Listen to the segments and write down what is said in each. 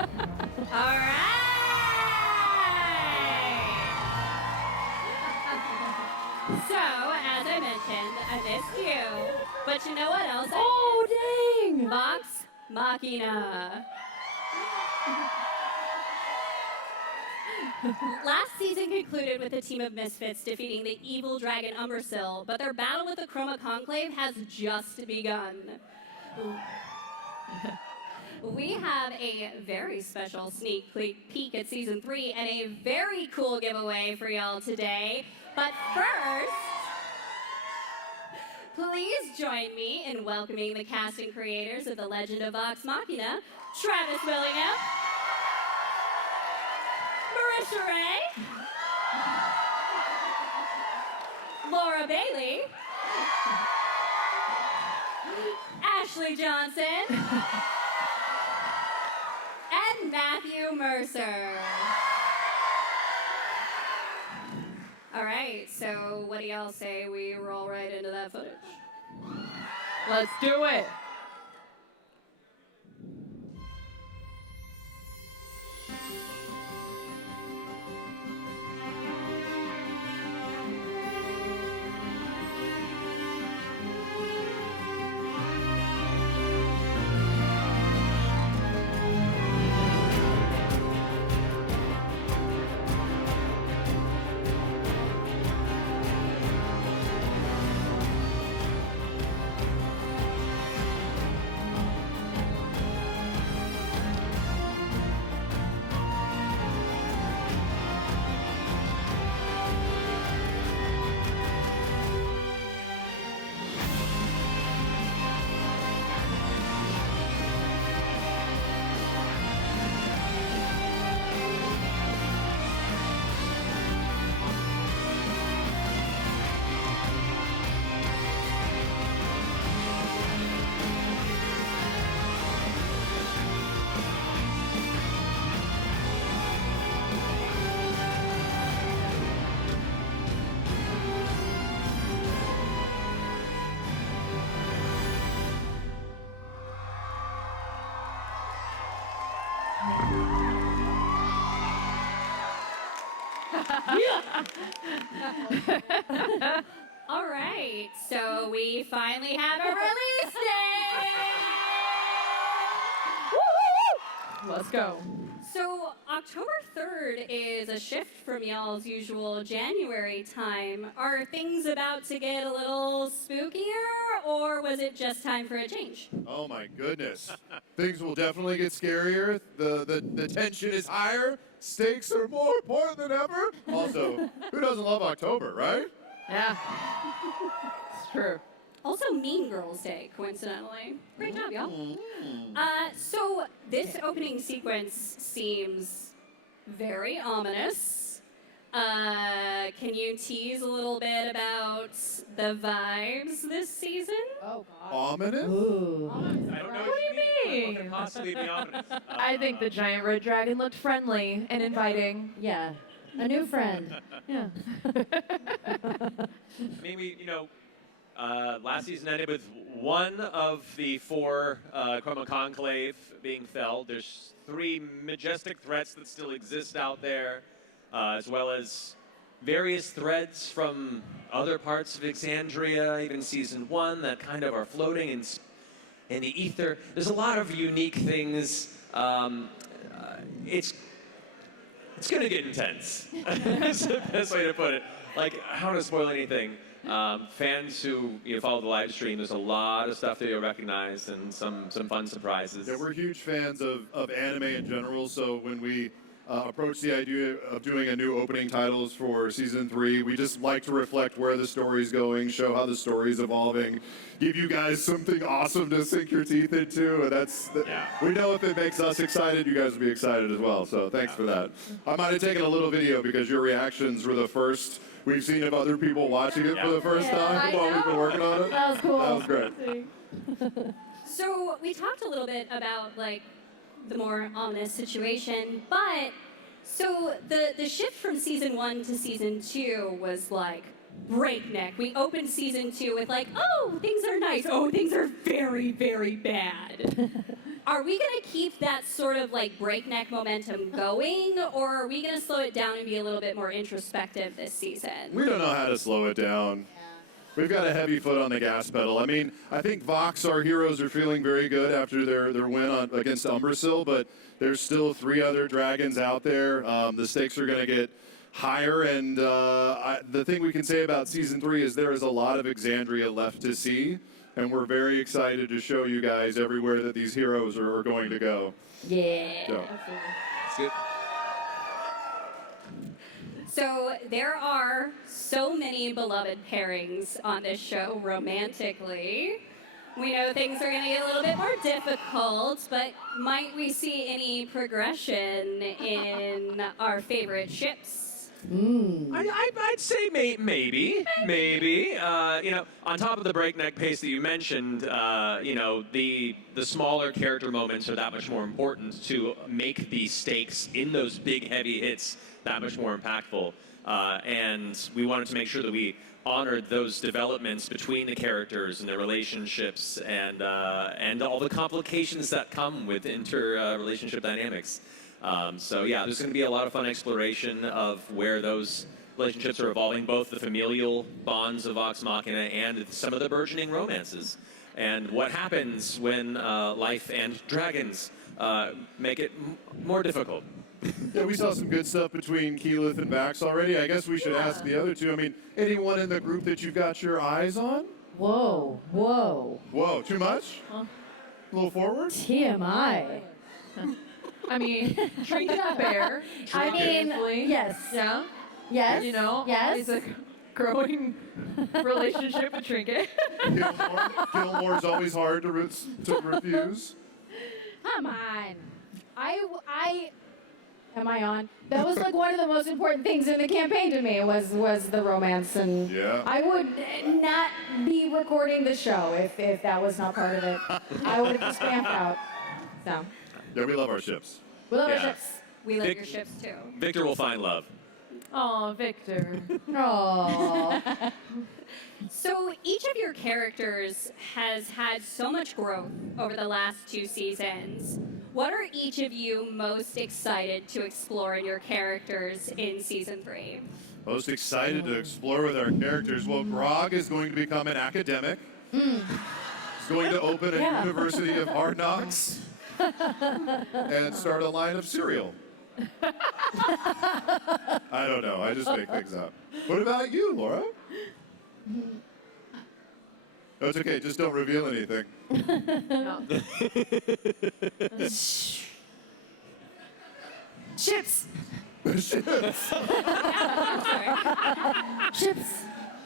All right. So, as I mentioned, I missed you. But you know what else? Oh, dang! Vox Machina. Last season concluded with a team of misfits defeating the evil dragon Umbersill, but their battle with the Chroma Conclave has just begun. We have a very special sneak peek at Season 3 and a very cool giveaway for y'all today. But first, please join me in welcoming the cast and creators of the Legend of Vox Machina, Travis Willingham, Marisha Ray, Laura Bailey, Ashley Johnson, and Matthew Mercer. All right, so what do y'all say we roll right into that footage? Let's do it. All right, so we finally have a release date! Let's go. So October 3rd is a shift from y'all's usual January time. Are things about to get a little spookier, or was it just time for a change? Oh my goodness. Things will definitely get scarier. The tension is higher. Stakes are more important than ever. Also, who doesn't love October, right? Yeah. It's true. Also, Mean Girls Day, coincidentally. Great job, y'all. So this opening sequence seems very ominous. Can you tease a little bit about the vibes this season? Oh, God. Ominous? I don't know What do you mean? What could possibly be ominous? I think the giant red dragon looked friendly and inviting. Yeah, a new friend. Yeah. I mean, last season ended with one of the four Chroma Conclave being felled. There's 3 majestic threats that still exist out there, as well as various threads from other parts of Vex'ahlia, even season 1, that kind of are floating in the ether. There's a lot of unique things. It's going to get intense. That's the best way to put it. Like, I don't want to spoil anything. Fans who follow the live stream, there's a lot of stuff that you'll recognize and some fun surprises. Yeah, we're huge fans of anime in general, so when we approached the idea of doing a new opening titles for Season 3, we just like to reflect where the story's going, show how the story's evolving, give you guys something awesome to sink your teeth into, and we know if it makes us excited, you guys will be excited as well, so thanks for that. I might have taken a little video because your reactions were the first we've seen of other people watching it for the first time while we've been working on it. That was cool. That was great. So we talked a little bit about the more ominous situation, but so the shift from season 1 to season 2 was breakneck. We opened season 2 with like, oh, things are nice. Oh, things are very, very bad. Are we going to keep that sort of like breakneck momentum going, or are we going to slow it down and be a little bit more introspective this season? We don't know how to slow it down. We've got a heavy foot on the gas pedal. I mean, I think Vox, our heroes, are feeling very good after their win against Umbrasyl, but there's still 3 other dragons out there. The stakes are going to get higher, and the thing we can say about Season 3 is there is a lot of Exandria left to see, and we're very excited to show you guys everywhere that these heroes are going to go. Yeah. So. That's good. So there are so many beloved pairings on this show romantically. We know things are going to get a little bit more difficult, but might we see any progression in our favorite ships? I'd say maybe. On top of the breakneck pace that you mentioned, the smaller character moments are that much more important to make the stakes in those big, heavy hits that much more impactful. And we wanted to make sure that we honored those developments between the characters and their relationships and all the complications that come with inter-relationship dynamics. So yeah, there's going to be a lot of fun exploration of where those relationships are evolving, both the familial bonds of Vox Machina and some of the burgeoning romances. And what happens when life and dragons make it more difficult. Yeah, we saw some good stuff between Keyleth and Vax already. I guess we should ask the other two. I mean, anyone in the group that you've got your eyes on? Whoa. Whoa, too much? A little forward? TMI. I mean, Trinket the bear. I mean, yes. Yeah. Yes. You know, Yes. it's a growing relationship with Trinket. Gilmore's always hard to refuse. Come on. Am I on? That was like one of the most important things in the campaign to me was the romance, and Yeah. I would not be recording the show if that was not part of it. I would have just camped out. So Yeah, we love our ships. we love our Yeah. ships. We love Vic- your ships too. Victor will find love. Aw, Victor. Aww. So each of your characters has had so much growth over the last 2 seasons. What are each of you most excited to explore in your characters in season 3? Most excited to explore with our characters. Well, Grog is going to become an academic. He's going to open a University of Hard Knocks and start a line of cereal. I don't know. I just make things up. What about you, Laura? Oh, it's okay. Just don't reveal anything. No. Ships. Ships. Ships.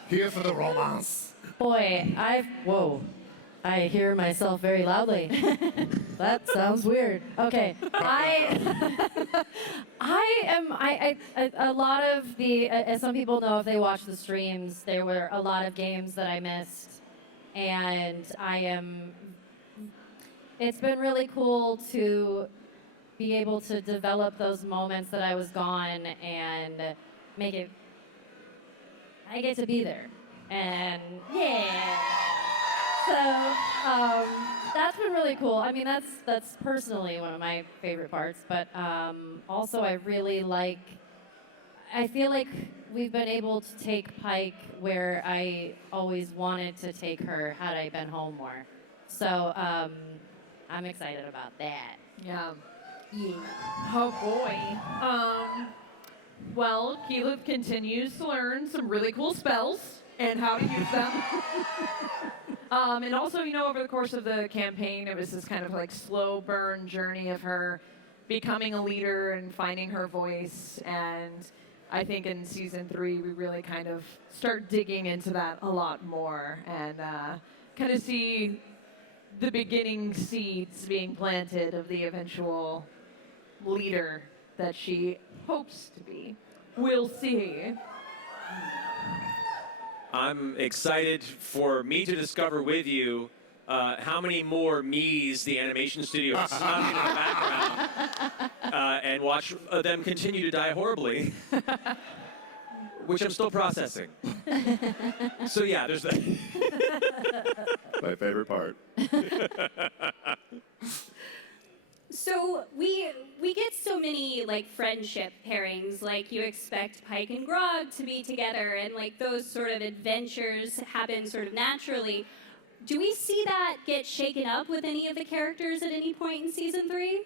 Here for the romance. Boy, I hear myself very loudly. That sounds weird. Okay, a lot of the, as some people know if they watch the streams, there were a lot of games that I missed, and it's been really cool to be able to develop those moments that I was gone and I get to be there, and yeah. So that's been really cool. I mean, that's personally one of my favorite parts. But also, I feel like we've been able to take Pike where I always wanted to take her had I been home more. So I'm excited about that. Yeah. Oh boy. Well, Keyleth continues to learn some really cool spells and how to use them. And also, over the course of the campaign, it was this kind of like slow burn journey of her becoming a leader and finding her voice. And I think in season 3, we really kind of start digging into that a lot more and kind of see the beginning seeds being planted of the eventual leader that she hopes to be. We'll see. I'm excited for me to discover with you how many more me's the animation studio has snuck into the background and watch them continue to die horribly, which I'm still processing. So yeah, there's that. My favorite part. So we get so many like friendship pairings, like you expect Pike and Grog to be together, and like those sort of adventures happen sort of naturally. Do we see that get shaken up with any of the characters at any point in season 3?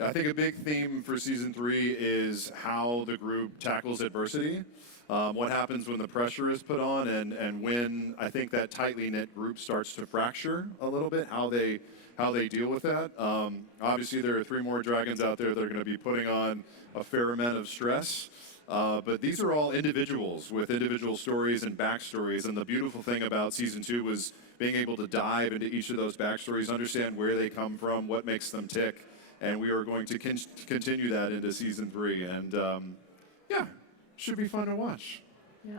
I think a big theme for season 3 is how the group tackles adversity. What happens when the pressure is put on, and when I think that tightly knit group starts to fracture a little bit, how they deal with that. Obviously, there are 3 more dragons out there that are going to be putting on a fair amount of stress. But these are all individuals with individual stories and backstories. And the beautiful thing about season 2 was being able to dive into each of those backstories, understand where they come from, what makes them tick. And we are going to continue that into season 3. And yeah, should be fun to watch. Yeah.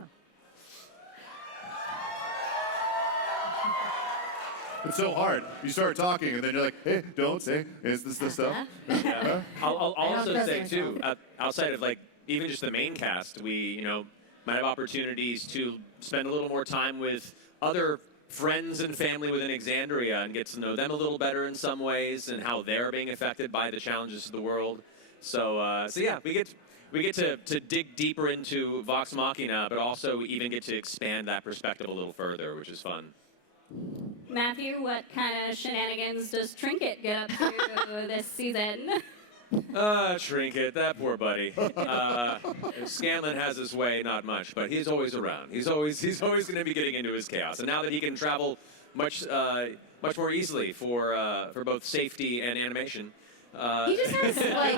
It's so hard. You start talking, and then you're like, hey, don't say, is this the stuff? Yeah. I'll also trust say, myself. too, outside of, like, even just the main cast, we, might have opportunities to spend a little more time with other friends and family within Exandria and get to know them a little better in some ways and how they're being affected by the challenges of the world. So yeah, we get to dig deeper into Vox Machina, but also even get to expand that perspective a little further, which is fun. Matthew, what kind of shenanigans does Trinket get up to this season? Trinket, that poor buddy. Scanlan has his way, not much, but he's always around. He's always going to be getting into his chaos. And now that he can travel much more easily for both safety and animation. He just has like,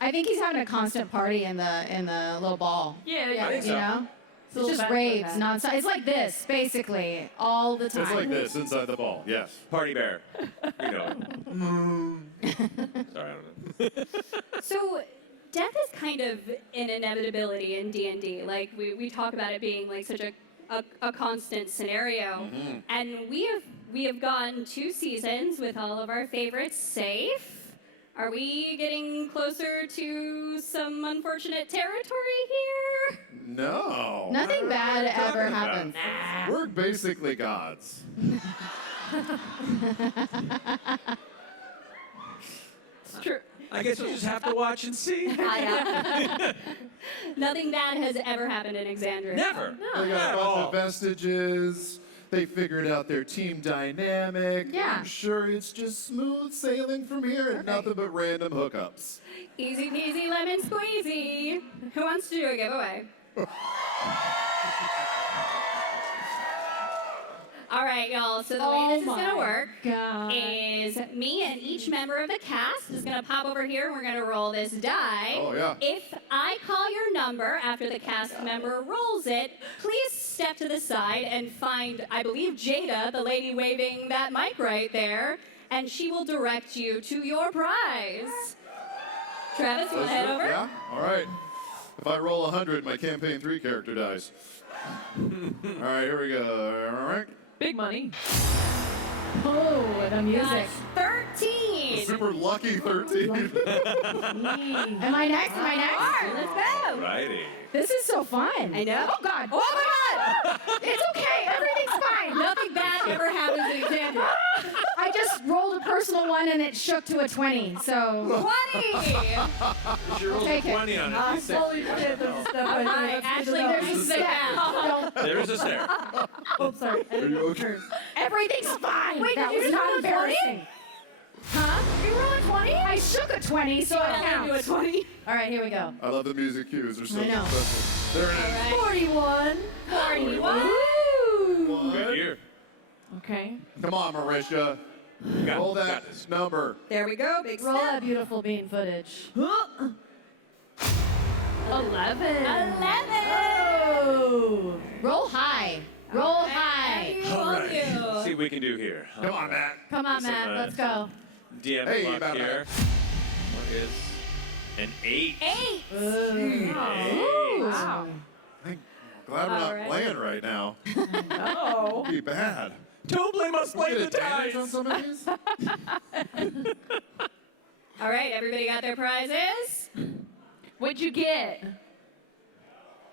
I think he's having a constant party in the little ball. Yeah, I think so. You know, It's a it's little just bad for raves that. nonstop. It's like this basically all the time. It's like this, inside the ball, yes. Party bear. You know it. Sorry, I don't know. So death is kind of an inevitability in D&D. Like we talk about it being like such a constant scenario. And we have gone 2 seasons with all of our favorites safe. Are we getting closer to some unfortunate territory here? No. Nothing bad ever happens. We're basically gods. It's true. I guess we'll just have to watch and see. Nothing bad has ever happened in Exandria. Never. They got lots of vestiges. They figured out their team dynamic. Yeah. I'm sure it's just smooth sailing from here and nothing but random hookups. Easy peasy lemon squeezy. Who wants to do a giveaway? All right, y'all. So the way this is going to work God. is me and each member of the cast is going to pop over here and we're going to roll this die. Oh, yeah. If I call your number after the cast member rolls it, please step to the side and find, I believe, Jada, the lady waving that mic right there, and she will direct you to your prize. Travis, you want to head over? Yeah? All right. If I roll 100, my campaign 3 character dies. All right, here we go. All right. Big money. Oh, the music. That's 13. Super lucky 13. Am I next? Am I next? All right, let's go. Righty. This is so fun. I know. Oh God. Oh my God! It's okay. Everything's fine. Nothing bad ever happens in Exandria. I just rolled a personal one and it shook to a 20. So 20. She rolled a take it. 20 on it. I'm Be safe. slowly there's a step All right, Ashley, there's a step down. don't. There is a snare. Oh, sorry. I didn't Are you okay? Everything's fine. Wait, that did you was just not roll a 20? embarrassing. Huh? You rolling 20? I shook a 20, so it I do a counts. 20. All right, here we go. I love the music cues. They're so I know. special. There it is. All right. 41. 41. Ooh. Good year. Okay. Come on, Marisha. Roll Got that this. number. There we go. Big Roll step. that beautiful bean footage. 11. 11. Oh. Roll high. Roll high. All right. See what we can do here. Come on, Matt. Come on, Some, Matt. Let's go. DM Hey, luck about here. What is an 8? 8. Ooh. Wow. Glad we're All not right. playing right now. Oh. It'd be bad. Don't blame us, blame the Get advantage on dice. some of these? All right, everybody got their prizes? What'd you get?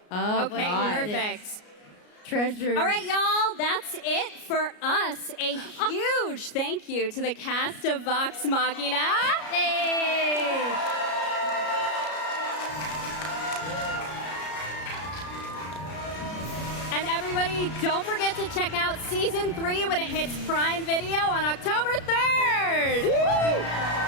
Oh, Okay, God. perfect. treasures. All right, y'all, that's it for us. A huge thank you to the cast of Vox Machina. Hey! And everybody, don't forget to check out Season 3 when it hits Prime Video on October 3rd.